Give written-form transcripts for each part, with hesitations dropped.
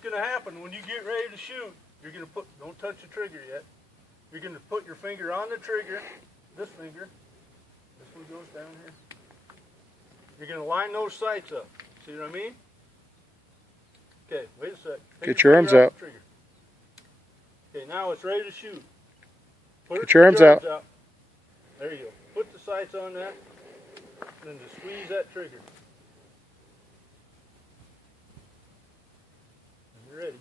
what's going to happen when you get ready to shoot, you're going to put, don't touch the trigger yet. You're going to put your finger on the trigger, this finger. This one goes down here. You're going to line those sights up. See what I mean? Okay, wait a sec. Get your arms out. Okay, now it's ready to shoot. Get your arms out. There you go. Put the sights on that, and then just squeeze that trigger. And you're ready.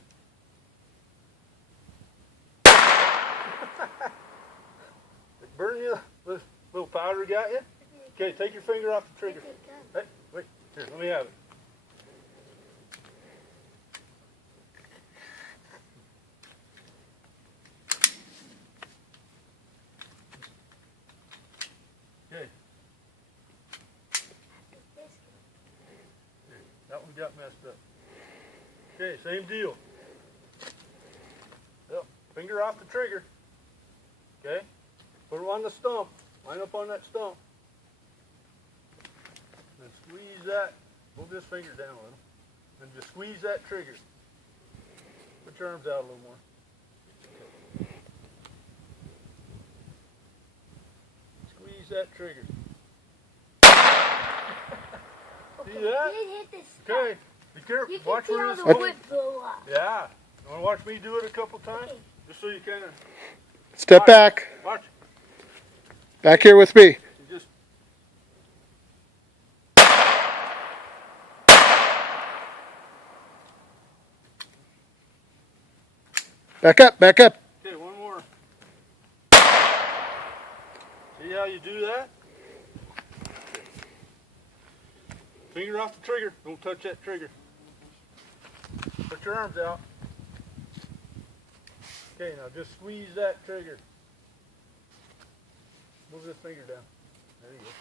It burned you? Little powder got you? Okay, take your finger off the trigger. Hey, wait. Here, let me have it. Okay. That one got messed up. Okay, same deal. Yep. Finger off the trigger. Okay. Put it on the stump. Line up on that stump. Then squeeze that. Move this finger down a little. And just squeeze that trigger. Put your arms out a little more. Squeeze that trigger. See that? Okay. Be careful. Watch where this wood blow up. Yeah. You want to watch me do it a couple times? Just so you kind of... Step back. Watch. Back here with me. You just... Back up. Back up. Okay, one more. See how you do that? Finger off the trigger. Don't touch that trigger. Put your arms out. Okay, now just squeeze that trigger. Move this finger down. There you go.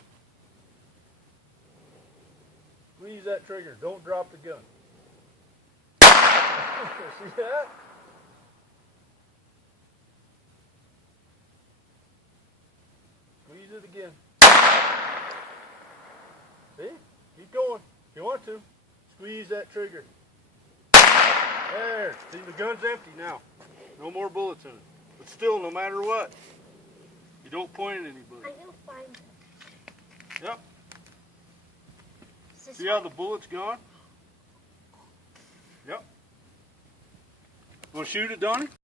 Squeeze that trigger. Don't drop the gun. See that? Squeeze it again. See? Keep going. If you want to. Squeeze that trigger. There. See, the gun's empty now. No more bullets in it. But still, no matter what, you don't point at anybody. I don't find it. Yep. See how the bullet's gone? Yep. Want to shoot it, Donnie?